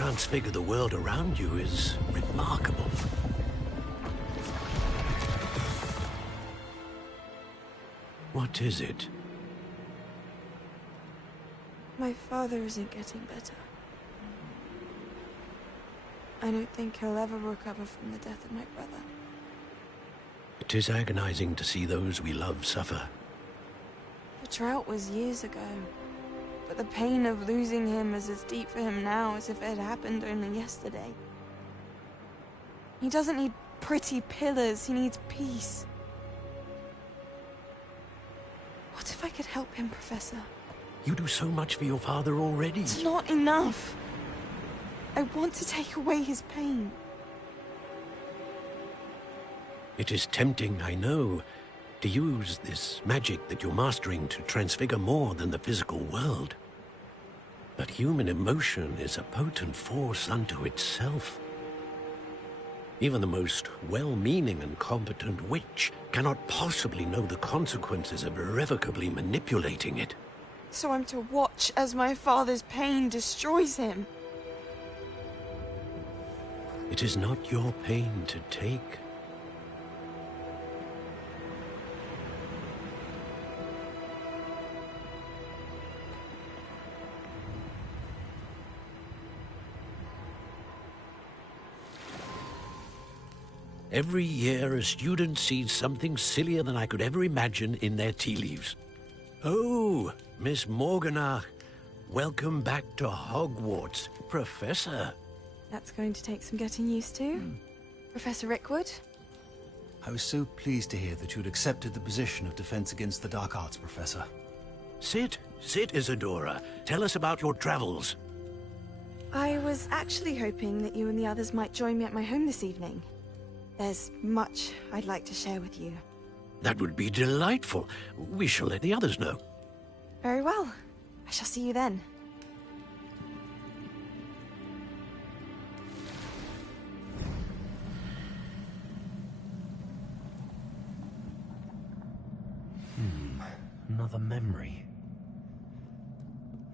transfigure the world around you is remarkable. What is it? My father isn't getting better. I don't think he'll ever recover from the death of my brother. It is agonizing to see those we love suffer. The drought was years ago, but the pain of losing him is as deep for him now as if it had happened only yesterday. He doesn't need pretty pillars, he needs peace. What if I could help him, Professor? You do so much for your father already. It's not enough. I want to take away his pain. It is tempting, I know, to use this magic that you're mastering to transfigure more than the physical world. But human emotion is a potent force unto itself. Even the most well-meaning and competent witch cannot possibly know the consequences of irrevocably manipulating it. So I'm to watch as my father's pain destroys him. It is not your pain to take. Every year, a student sees something sillier than I could ever imagine in their tea leaves. Oh, Miss Morganach, welcome back to Hogwarts, Professor. That's going to take some getting used to. Professor Rickwood? I was so pleased to hear that you'd accepted the position of Defense Against the Dark Arts, Professor. Sit, Isadora. Tell us about your travels. I was actually hoping that you and the others might join me at my home this evening. There's much I'd like to share with you. That would be delightful. We shall let the others know. Very well. I shall see you then. Another memory.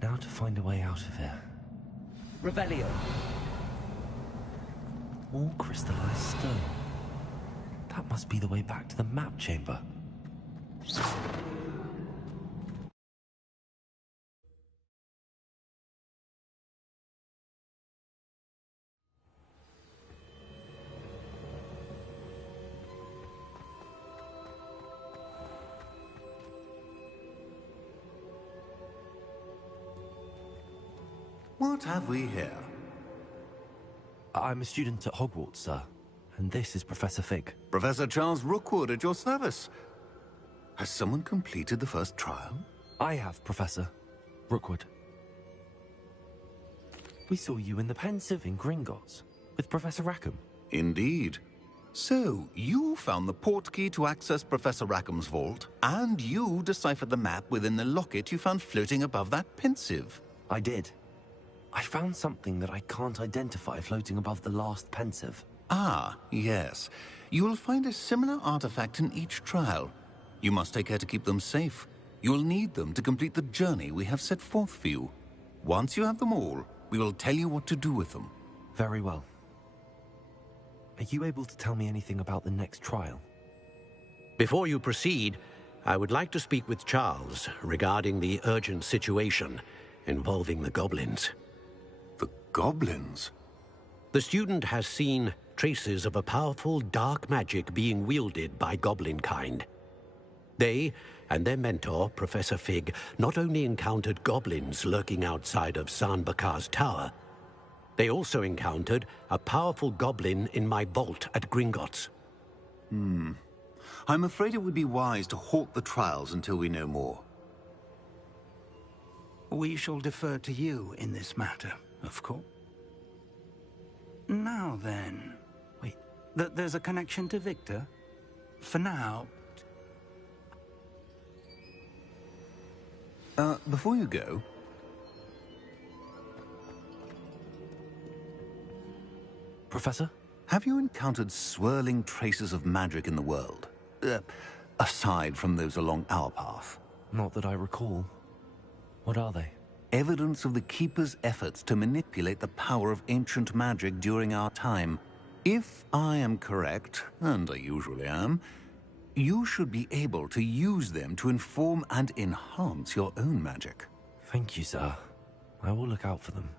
Now to find a way out of here. Revelio. More crystallized stone. That must be the way back to the map chamber. What have we here? I'm a student at Hogwarts, sir. And this is Professor Fig. Professor Charles Rookwood at your service. Has someone completed the first trial? I have, Professor Rookwood. We saw you in the Pensive in Gringotts with Professor Rackham. Indeed. So, you found the portkey to access Professor Rackham's vault, and you deciphered the map within the locket you found floating above that Pensive. I did. I found something that I can't identify floating above the last Pensive. Ah, yes. You will find a similar artifact in each trial. You must take care to keep them safe. You will need them to complete the journey we have set forth for you. Once you have them all, we will tell you what to do with them. Very well. Are you able to tell me anything about the next trial? Before you proceed, I would like to speak with Charles regarding the urgent situation involving the goblins. The goblins? The student has seen traces of a powerful dark magic being wielded by goblin kind. They and their mentor, Professor Fig, not only encountered goblins lurking outside of San Bakar's tower, they also encountered a powerful goblin in my vault at Gringotts. I'm afraid it would be wise to halt the trials until we know more. We shall defer to you in this matter, of course. Now then... Wait, there's a connection to Victor? For now... Before you go... Professor? Have you encountered swirling traces of magic in the world? Aside from those along our path? Not that I recall. What are they? evidence of the Keeper's efforts to manipulate the power of ancient magic during our time. If I am correct, and I usually am, you should be able to use them to inform and enhance your own magic. Thank you, sir. I will look out for them.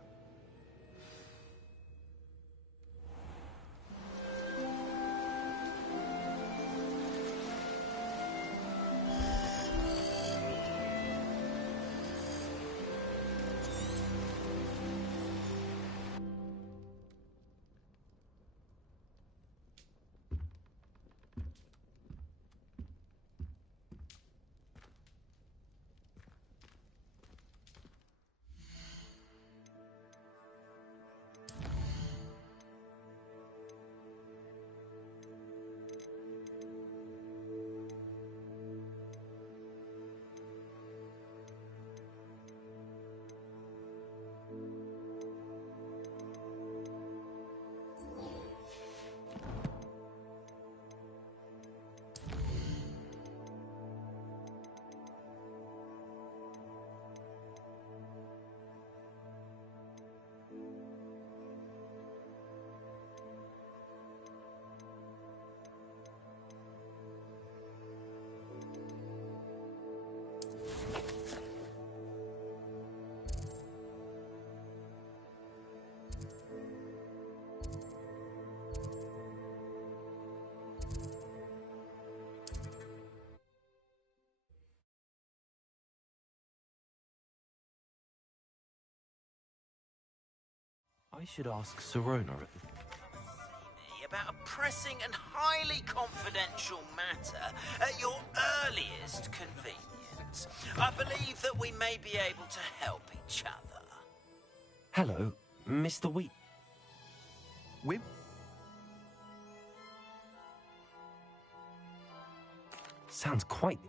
I should ask Sirona. About a pressing and highly confidential matter at your earliest convenience. I believe that we may be able to help each other. Hello, Mr. Wheat. Sounds quite...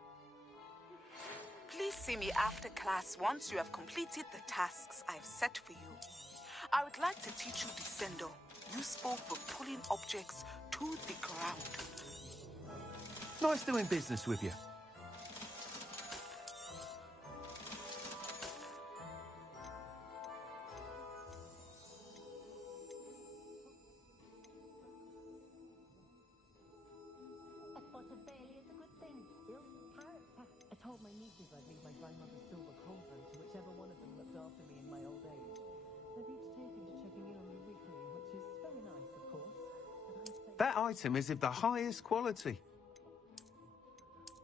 Please see me after class once you have completed the tasks I've set for you. I would like to teach you Descendo, useful for pulling objects to the ground. Nice doing business with you. A spot of Bailey is a good thing. Builds character. I told my nieces I'd leave my grandmother's silver cauldron to whichever one of them looked after me in my old age. They've each taken to checking in on me weekly, which is very nice, of course. But I say That item is of the highest quality.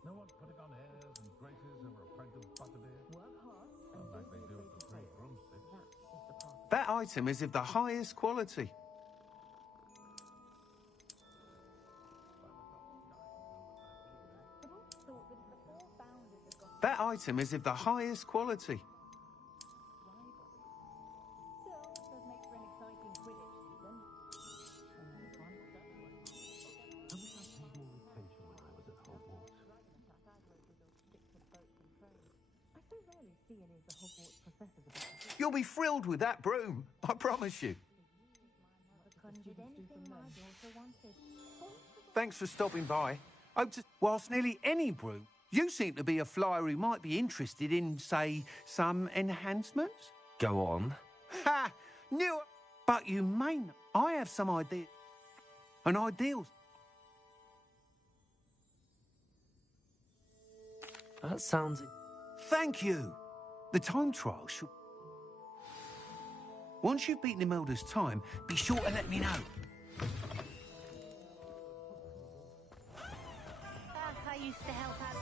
No one's putting on airs and graces over a pint of butterbeer. work hard and Unlike they do don't for 3 broomsticks. That is the part. That item is of the highest quality. I've always thought that if the four founders had got That item is of the highest quality. rivalry. Still, it does make for an exciting Quidditch season. And the fun stuff. I wish I paid more attention when I was at Hogwarts. I so rarely see any of the Hogwarts professors about the You'll be thrilled with that broom, I promise you. conjured anything my daughter wanted. Thanks for stopping by. Hope to... Whilst nearly any broom, you seem to be a flyer who might be interested in, say, some enhancements? Go on. Ha! Knew it! But you may not. I have some idea. An ideals. That sounds... Thank you. The time trial should... Once you've beaten Imelda's time, be sure to let me know. I used to help out.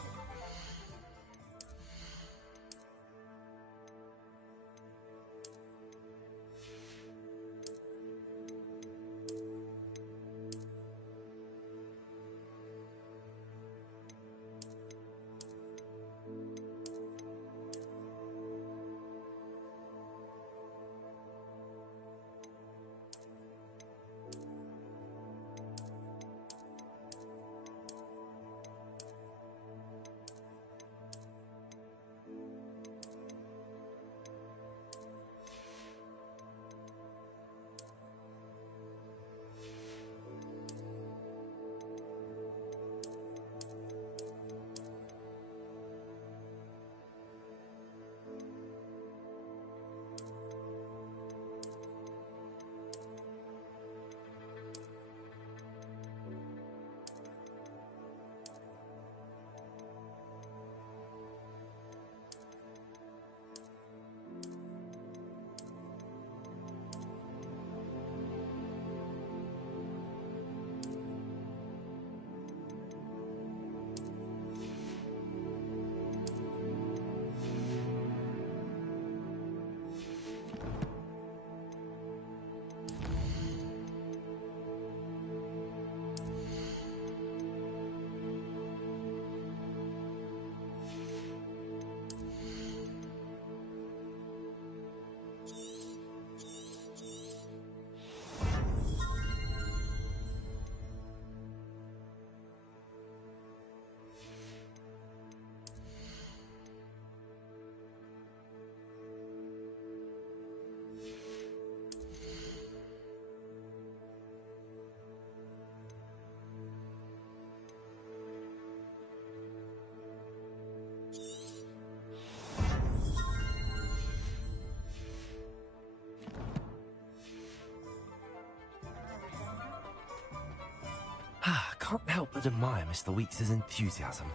can't help but admire Mr. Weeks' enthusiasm.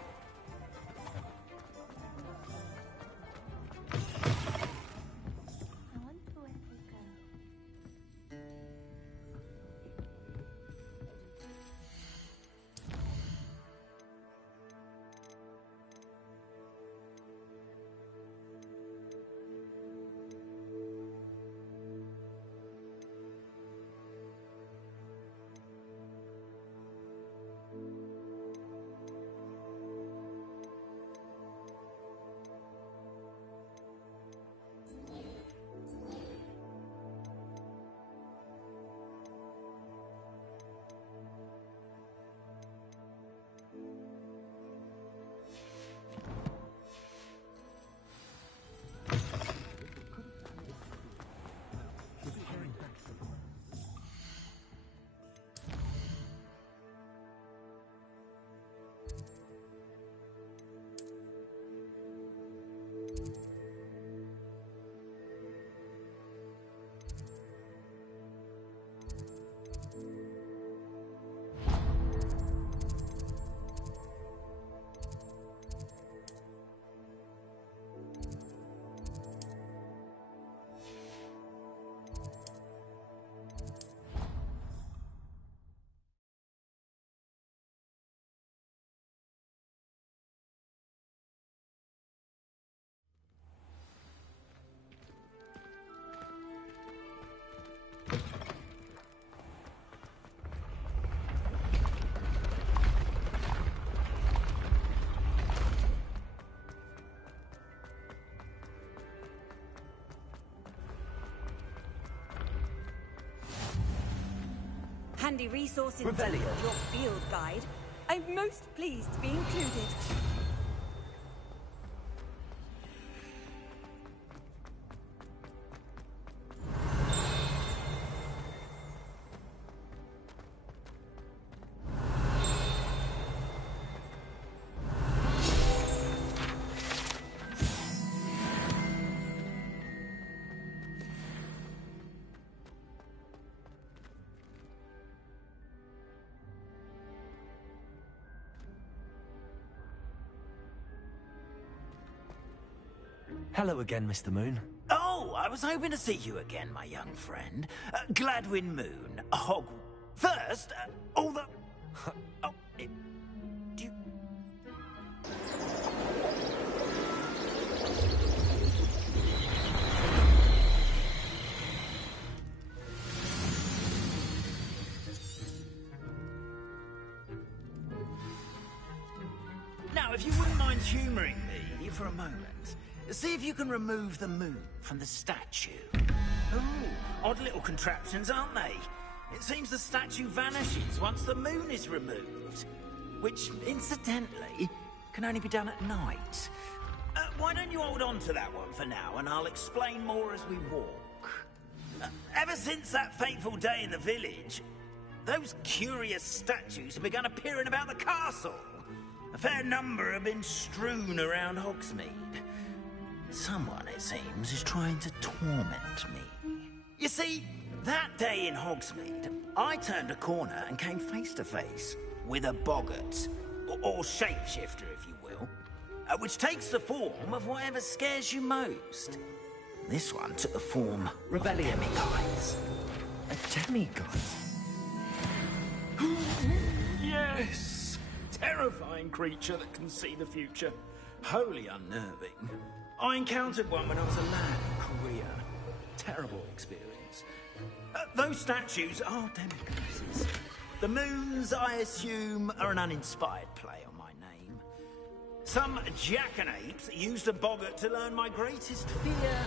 Handy resource in your field guide. I'm most pleased to be included. Hello again, Mr. Moon. Oh, I was hoping to see you again, my young friend. Gladwin Moon, First, all the... Oh, do you... Now, if you wouldn't mind humouring me for a moment, see if you can remove the moon from the statue. Ooh, odd little contraptions, aren't they? It seems the statue vanishes once the moon is removed. Which, incidentally, can only be done at night. Why don't you hold on to that one for now, and I'll explain more as we walk. Ever since that fateful day in the village, those curious statues have begun appearing about the castle. A fair number have been strewn around Hogsmeade. Someone, it seems, is trying to torment me. You see, that day in Hogsmeade, I turned a corner and came face to face with a boggart, or shapeshifter, if you will, which takes the form of whatever scares you most. This one took the form of a demiguise. A demiguise? Yes! Terrifying creature that can see the future. Wholly unnerving. I encountered one when I was a lad in Korea. Terrible experience. Those statues are demiguises. The moons, I assume, are an uninspired play on my name. Some jackanapes used a boggart to learn my greatest fear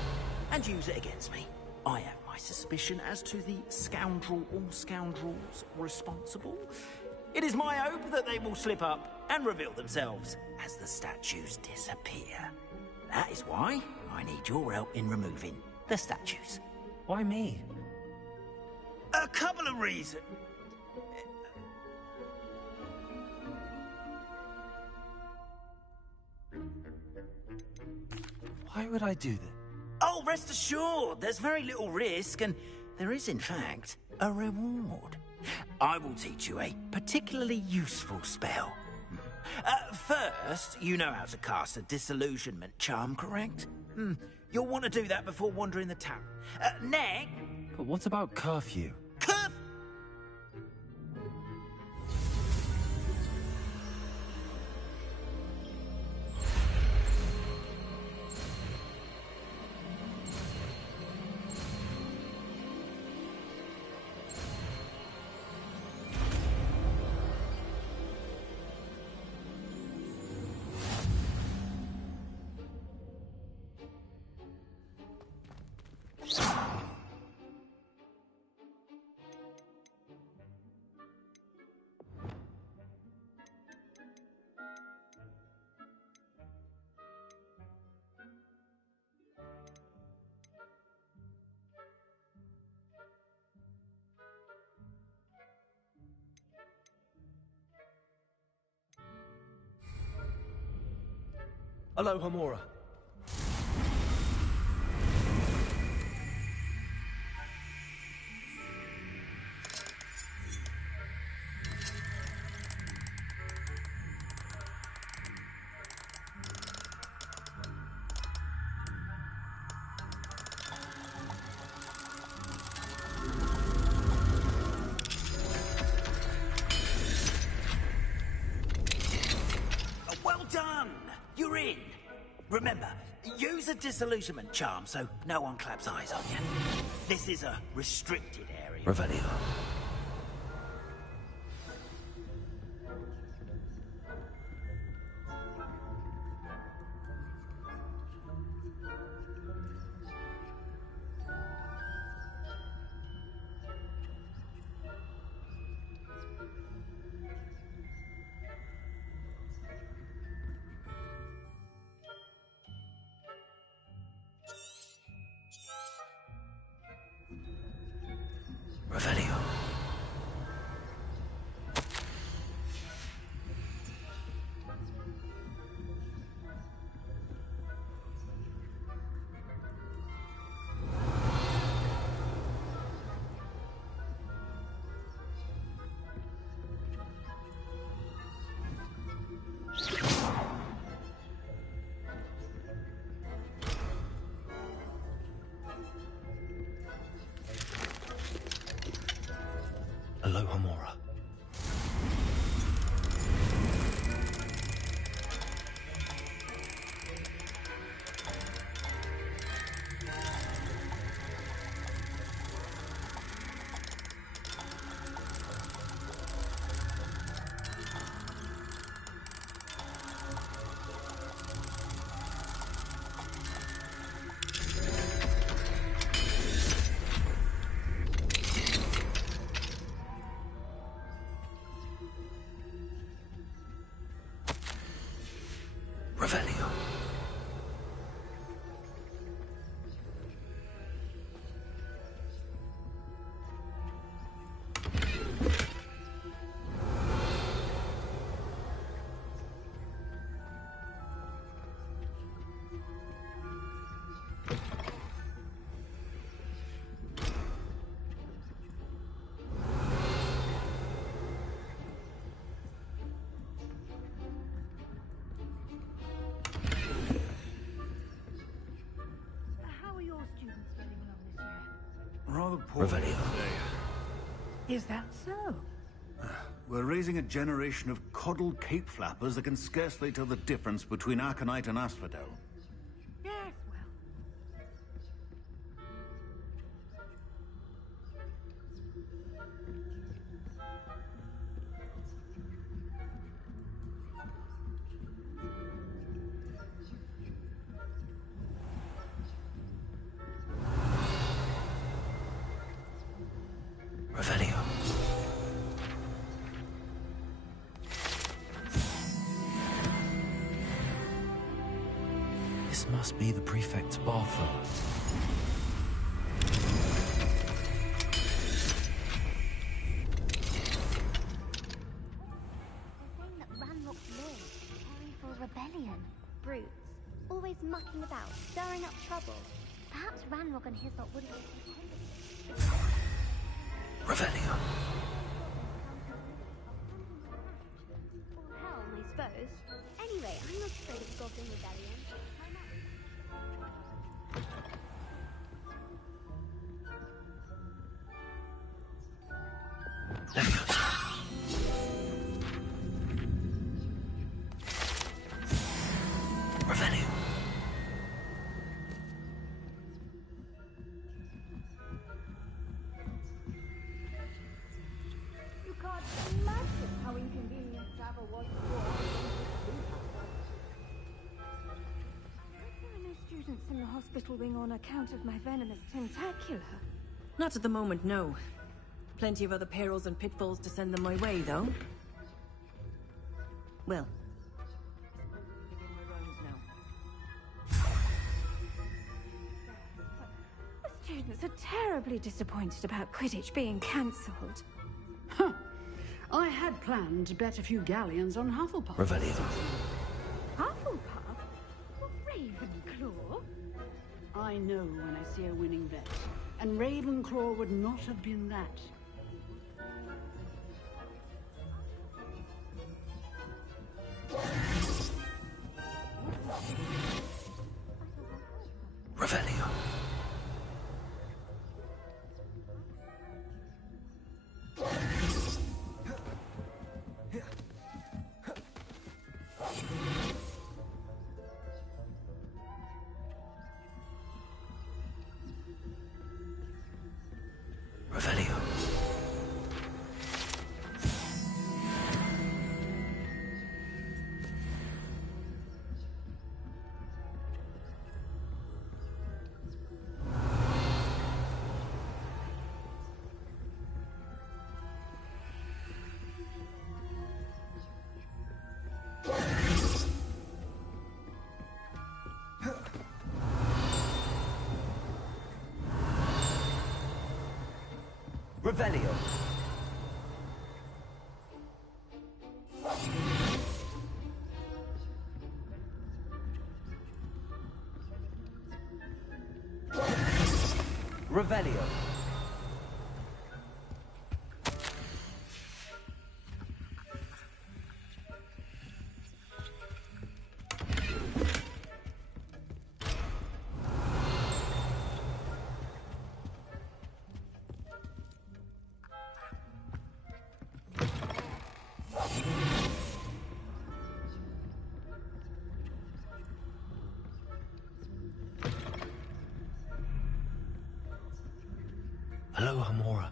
and use it against me. I have my suspicion as to the scoundrel or scoundrels responsible. It is my hope that they will slip up and reveal themselves as the statues disappear. That is why I need your help in removing the statues. Why me? A couple of reasons. Why would I do that? Oh, rest assured, there's very little risk, and there is in fact a reward. I will teach you a particularly useful spell. First, you know how to cast a disillusionment charm, correct? You'll want to do that before wandering the town. Next... But what about curfew? Hello, Homura. Well done! You're in. Remember, use a disillusionment charm so no one claps eyes on you. This is a restricted area. Revelio. Revelio. Hello, Homura. Revelio. Rather poor today. Is that so? We're raising a generation of coddled cape flappers that can scarcely tell the difference between Aconite and Asphodel. Yes, well. Revelio. This must be the prefect's bathroom. They're saying that Ranrock's lawyers are preparing for a rebellion. Brutes, always mucking about, stirring up trouble. Perhaps Ranrock and his lot wouldn't be content. Revelio. Or helm, I suppose. Anyway, I'm not afraid of Goblin Rebellion. Revelio. You can't imagine how inconvenient travel was before. There are no students in the hospital wing on account of my venomous tentacular. Not at the moment, no. Plenty of other perils and pitfalls to send them my way, though. Well, The students are terribly disappointed about Quidditch being cancelled. Huh. I had planned to bet a few galleons on Hufflepuff. Revelio. Hufflepuff? Or Ravenclaw? I know when I see a winning bet. And Ravenclaw would not have been that. Revelio. Revelio. Revelio. Revelio. Hello, Hamora.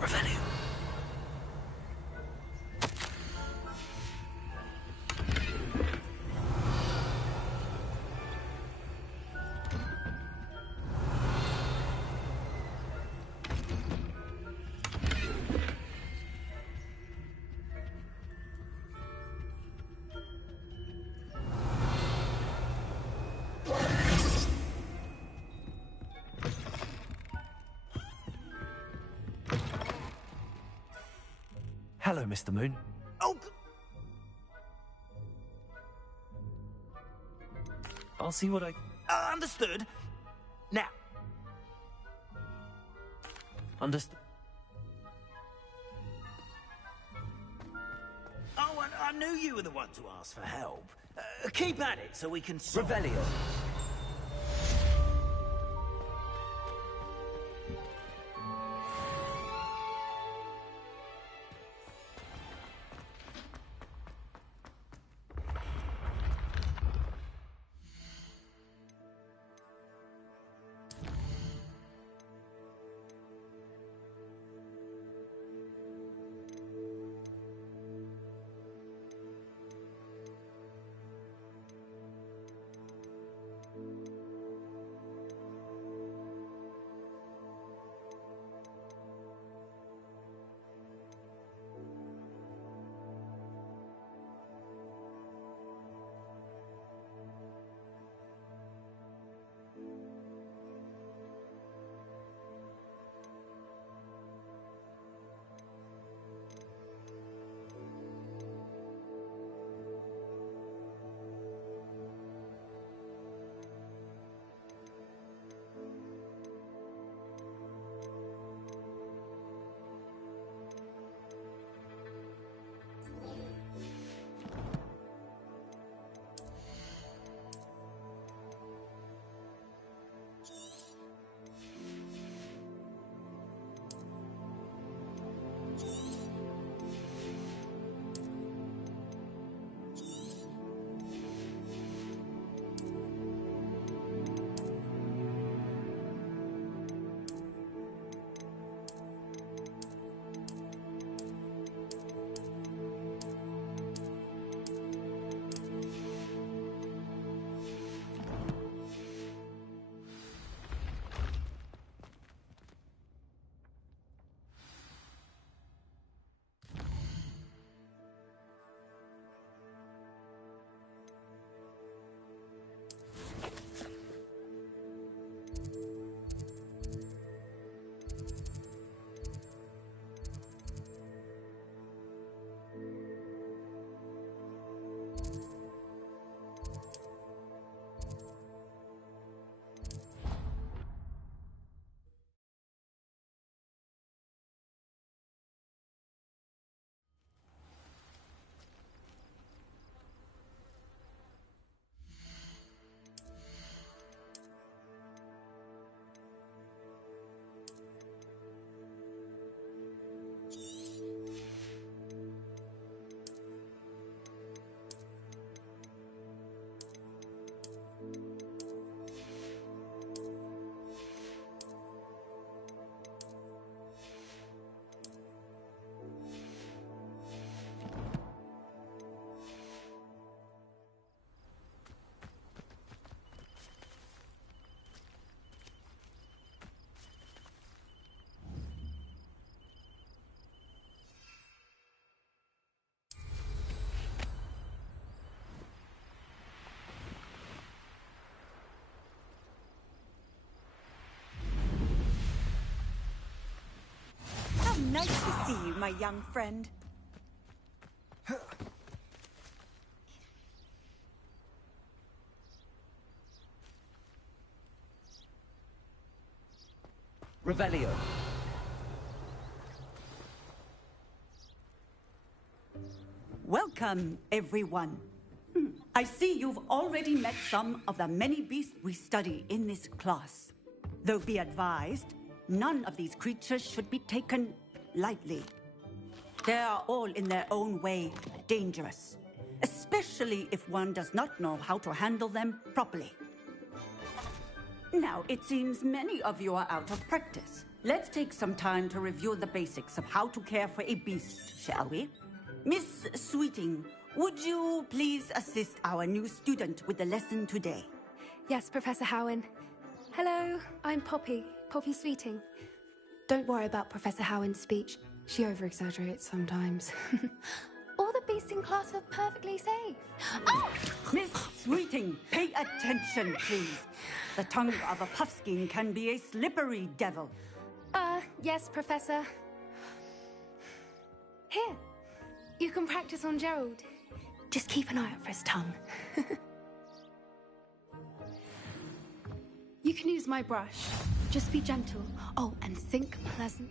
Revelio. Hello, Mr. Moon. Oh! I'll see what I... Understood. Now. Understood. Oh, I knew you were the one to ask for help. Keep at it so we can... Revelio. my young friend. Revelio. Welcome, everyone. I see you've already met some of the many beasts we study in this class. Though be advised, none of these creatures should be taken lightly. They are all in their own way dangerous, especially if one does not know how to handle them properly. Now, it seems many of you are out of practice. Let's take some time to review the basics of how to care for a beast, shall we? Miss Sweeting, would you please assist our new student with the lesson today? Yes, Professor Howen. Hello, I'm Poppy Sweeting. Don't worry about Professor Howen's speech. She over-exaggerates sometimes. All the beasts in class are perfectly safe. Oh! Miss Sweeting, pay attention, please. The tongue of a puffskein can be a slippery devil. Yes, Professor. Here, you can practice on Gerald. Just keep an eye out for his tongue. You can use my brush. Just be gentle. Oh, and think pleasant.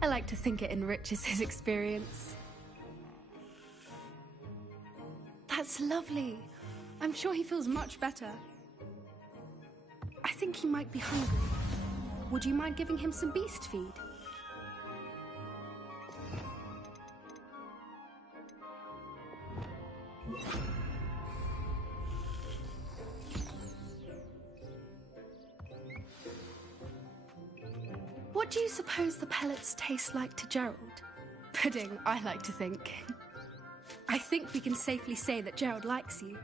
I like to think it enriches his experience. That's lovely. I'm sure he feels much better. I think he might be hungry. Would you mind giving him some beast feed? What do you suppose the pellets taste like to Gerald? Pudding, I like to think. I think we can safely say that Gerald likes you.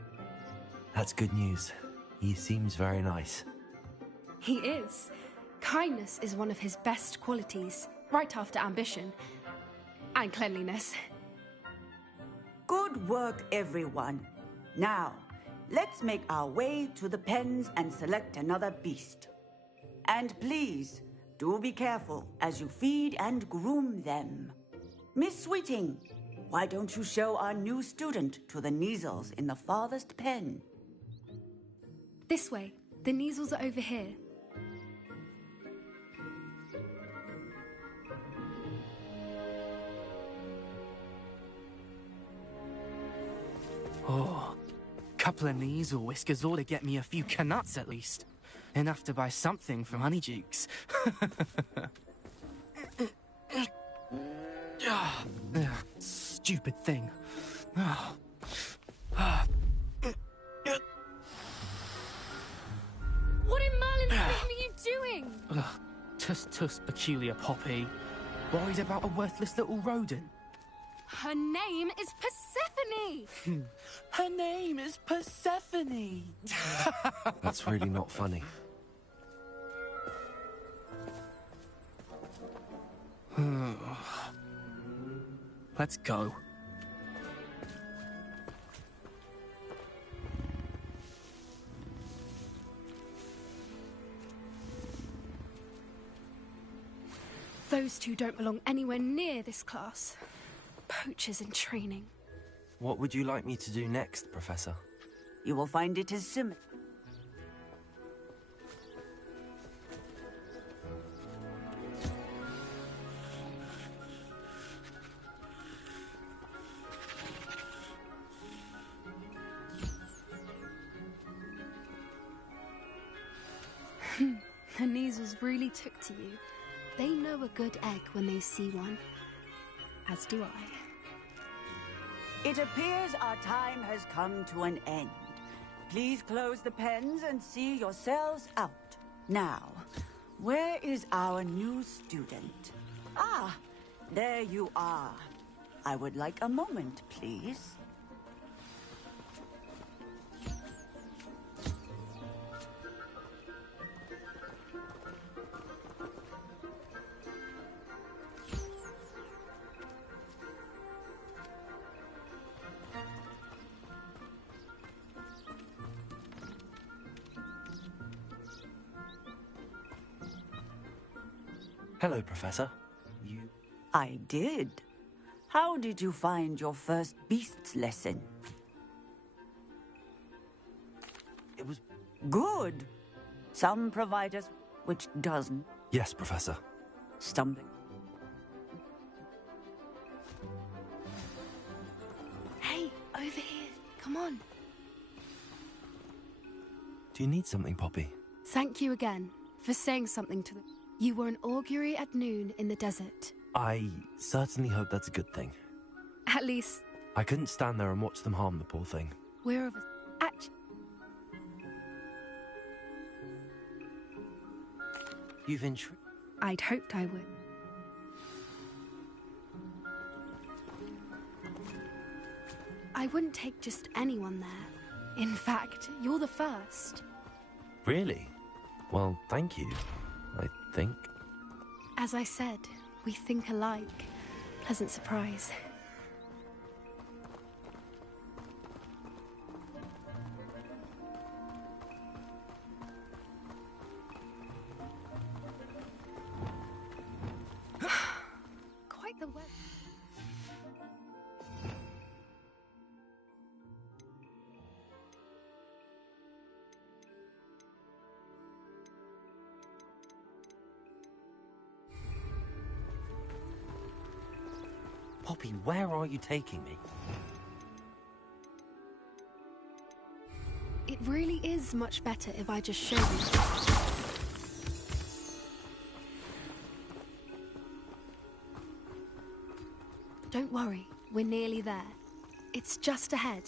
That's good news. He seems very nice. He is. Kindness is one of his best qualities, right after ambition. And cleanliness. Good work, everyone. Now, let's make our way to the pens and select another beast. And please, do be careful as you feed and groom them. Miss Sweeting, why don't you show our new student to the Neasels in the farthest pen? This way. The Neasels are over here. Oh, couple of Neasel whiskers ought to get me a few canuts at least. Enough to buy something from Honeydukes. Stupid thing. What in Merlin's name are you doing? Tuss, peculiar Poppy. Worried about a worthless little rodent? Her name is Persephone! Her name is Persephone! That's really not funny. Let's go. Those two don't belong anywhere near this class. Poachers in training. What would you like me to do next, Professor? You will find it as similar. The Neasels really took to you. They know a good egg when they see one. As do I. It appears our time has come to an end. Please close the pens and see yourselves out. Now, where is our new student? Ah, there you are. I would like a moment, please. Hello, Professor. I did. How did you find your first beasts lesson? It was... Good. Some provide us, which doesn't. Yes, Professor. Stumbling. Hey, over here. Come on. Do you need something, Poppy? Thank you again for saying something to them. You were an augury at noon in the desert. I certainly hope that's a good thing. At least, I couldn't stand there and watch them harm the poor thing. we're of a... You've intrigued... I'd hoped I would. I wouldn't take just anyone there. In fact, you're the first. Really? Well, thank you, I think. As I said, we think alike. Pleasant surprise. Quite the weather. Poppy, where are you taking me? It really is much better if I just show you. Don't worry, we're nearly there. It's just ahead.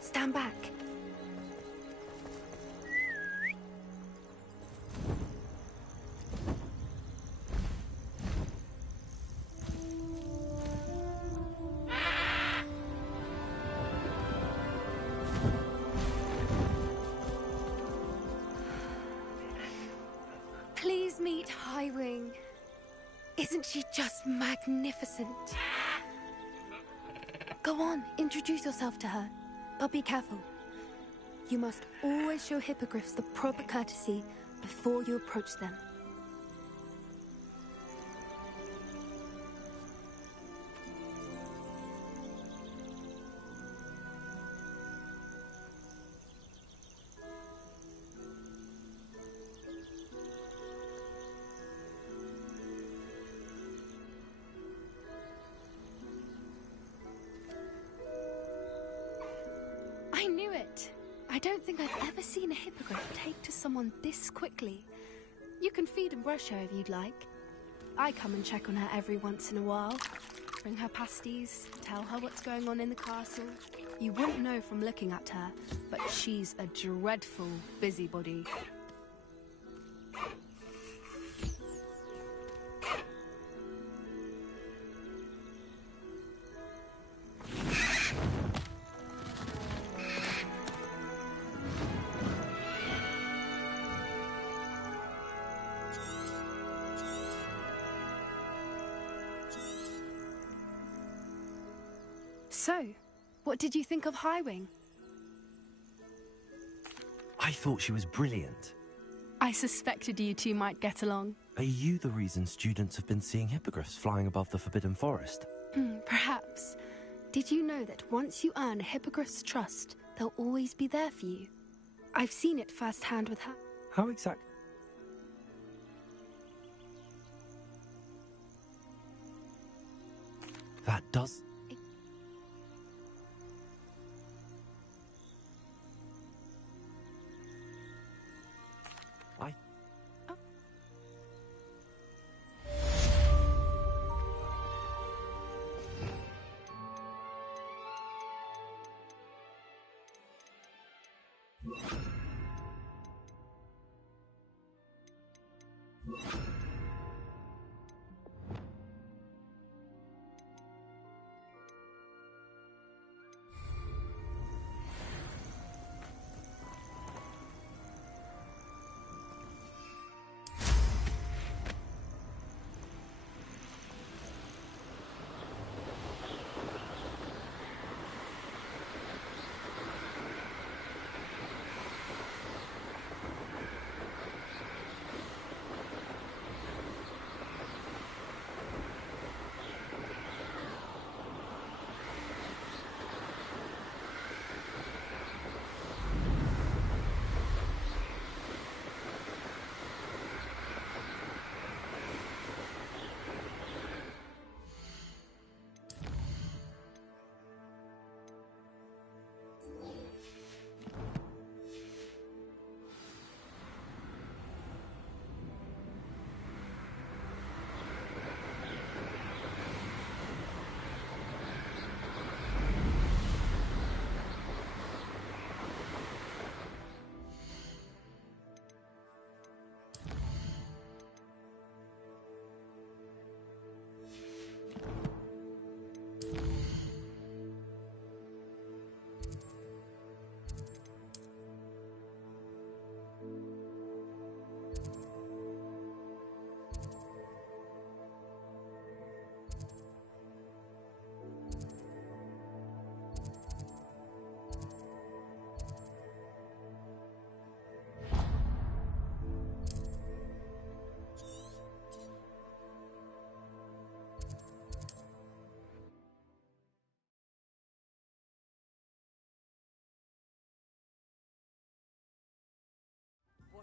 Stand back. Please meet Highwing. Isn't she just magnificent? Go on, introduce yourself to her. But be careful. You must always show hippogriffs the proper courtesy before you approach them. I knew it! I don't think I've ever seen a hippogriff take to someone this quickly. You can feed and brush her if you'd like. I come and check on her every once in a while. Bring her pasties, tell her what's going on in the castle. You wouldn't know from looking at her, but she's a dreadful busybody. So, what did you think of Highwing? I thought she was brilliant. I suspected you two might get along. Are you the reason students have been seeing hippogriffs flying above the Forbidden Forest? Perhaps. Did you know that once you earn a hippogriff's trust, they'll always be there for you? I've seen it firsthand with her. How exactly? That does...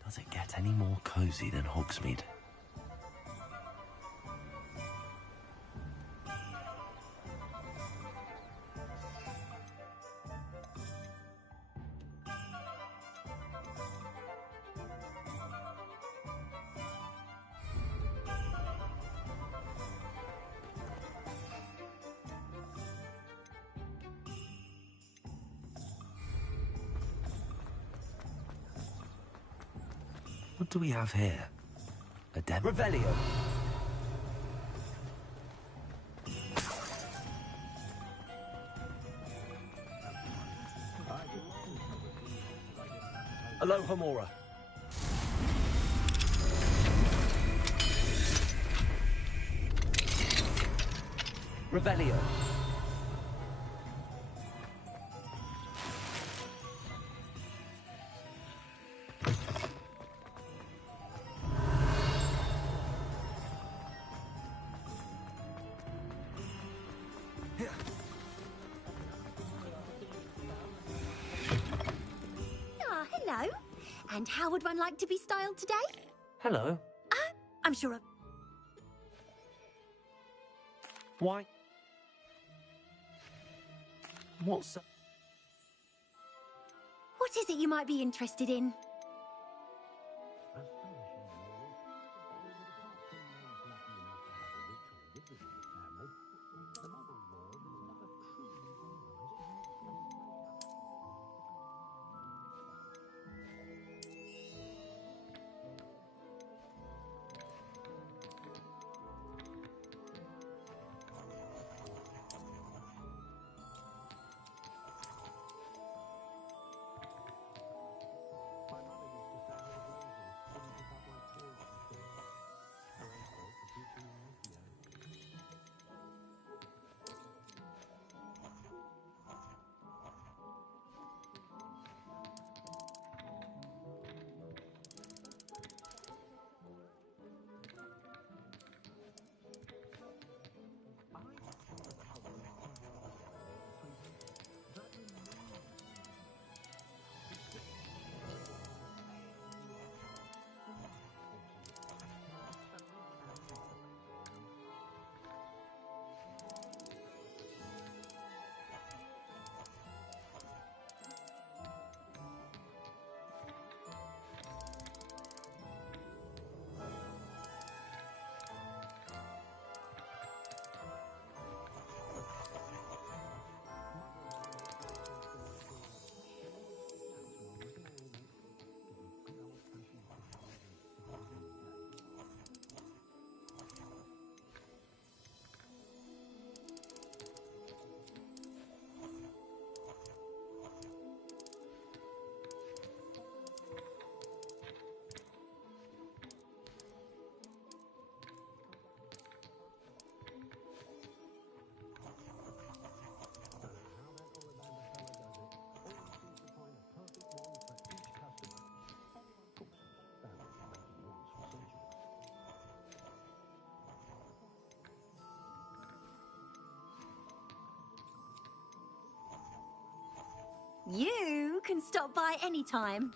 Does it get any more cozy than Hogsmeade? What do we have here? A demo? Revelio. Alohomora. Revelio. Ah, hello. And how would one like to be styled today? Hello. I'm sure of... Why? What's... What is it you might be interested in? You can stop by any time.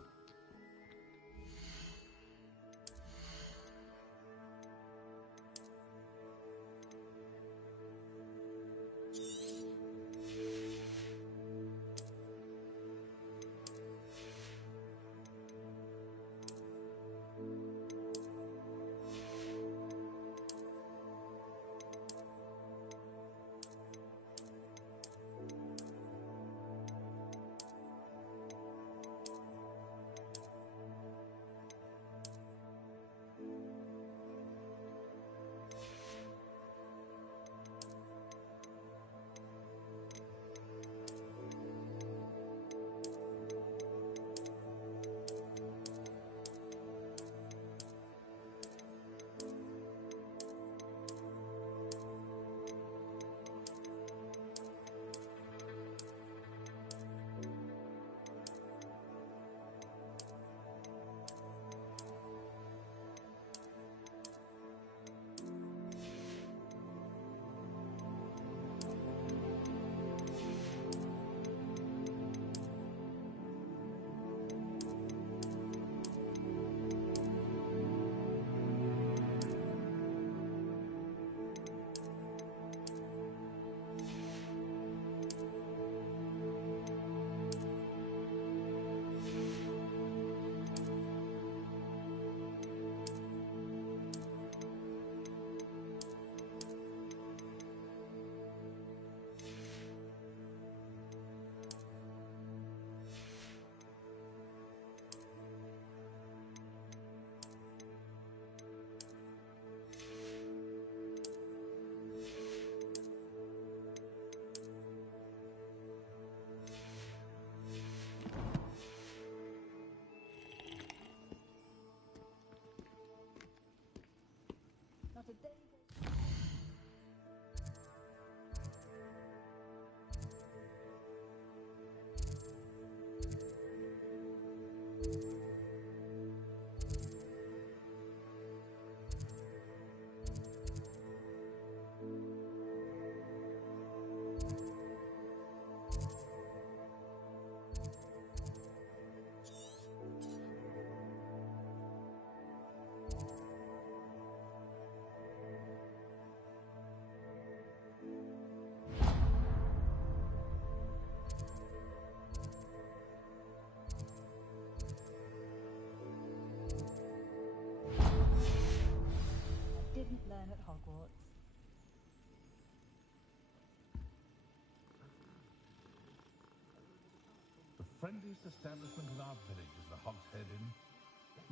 friendliest establishment in our village is the Hog's Head Inn.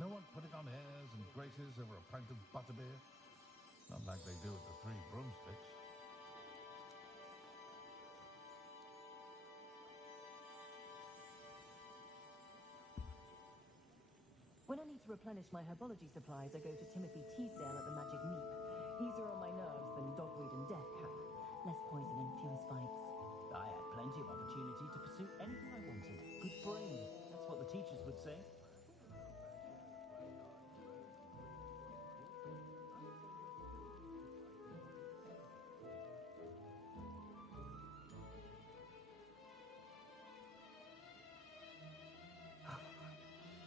No one putting on airs and graces over a pint of butterbeer. Not like they do at the Three Broomsticks. When I need to replenish my herbology supplies, I go to Timothy Teasdale at the Magic Meep. Easier on my nerves than dogweed and death cap. Less poison and fewer spikes. I had plenty of opportunity to pursue anything I wanted. Good brain. That's what the teachers would say.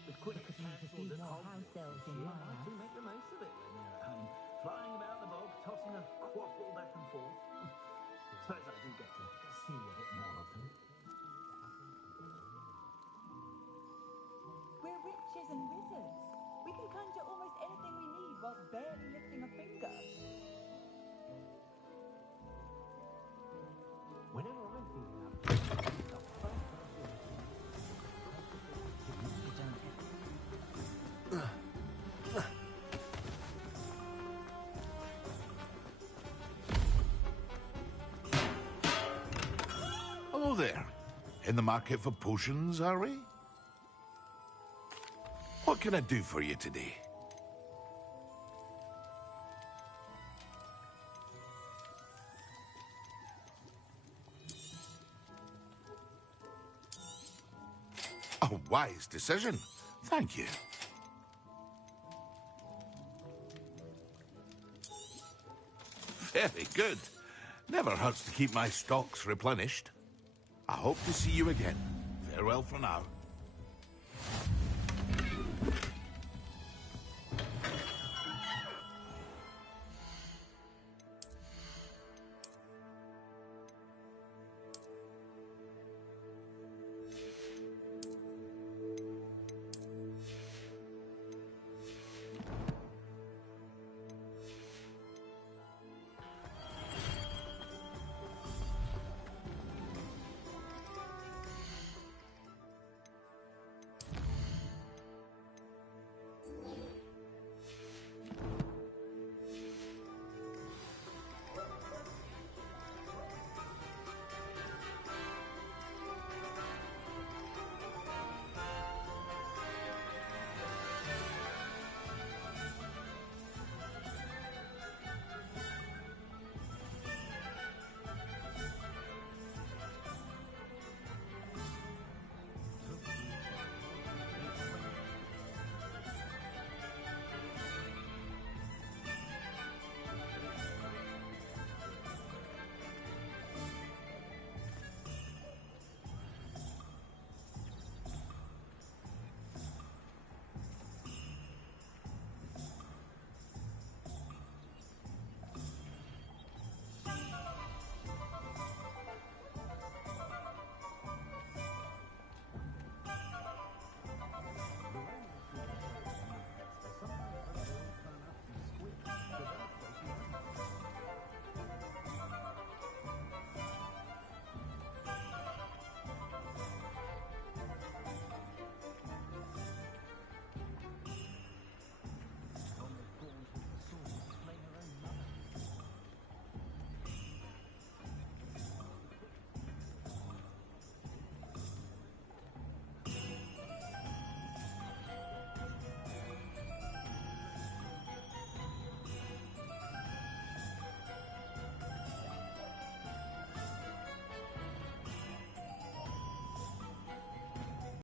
With quick transport and house elves in my house. Make the most of it when you're at home. Flying about the bog, tossing a quaffle back and forth. Suppose I do get to see a bit more of them. We're witches and wizards. We can conjure almost anything we need whilst barely lifting a finger. Whenever I'm feeling up, the first person Hello there. In the market for potions, are we? What can I do for you today? A wise decision. Thank you. Very good. Never hurts to keep my stocks replenished. I hope to see you again. Farewell for now.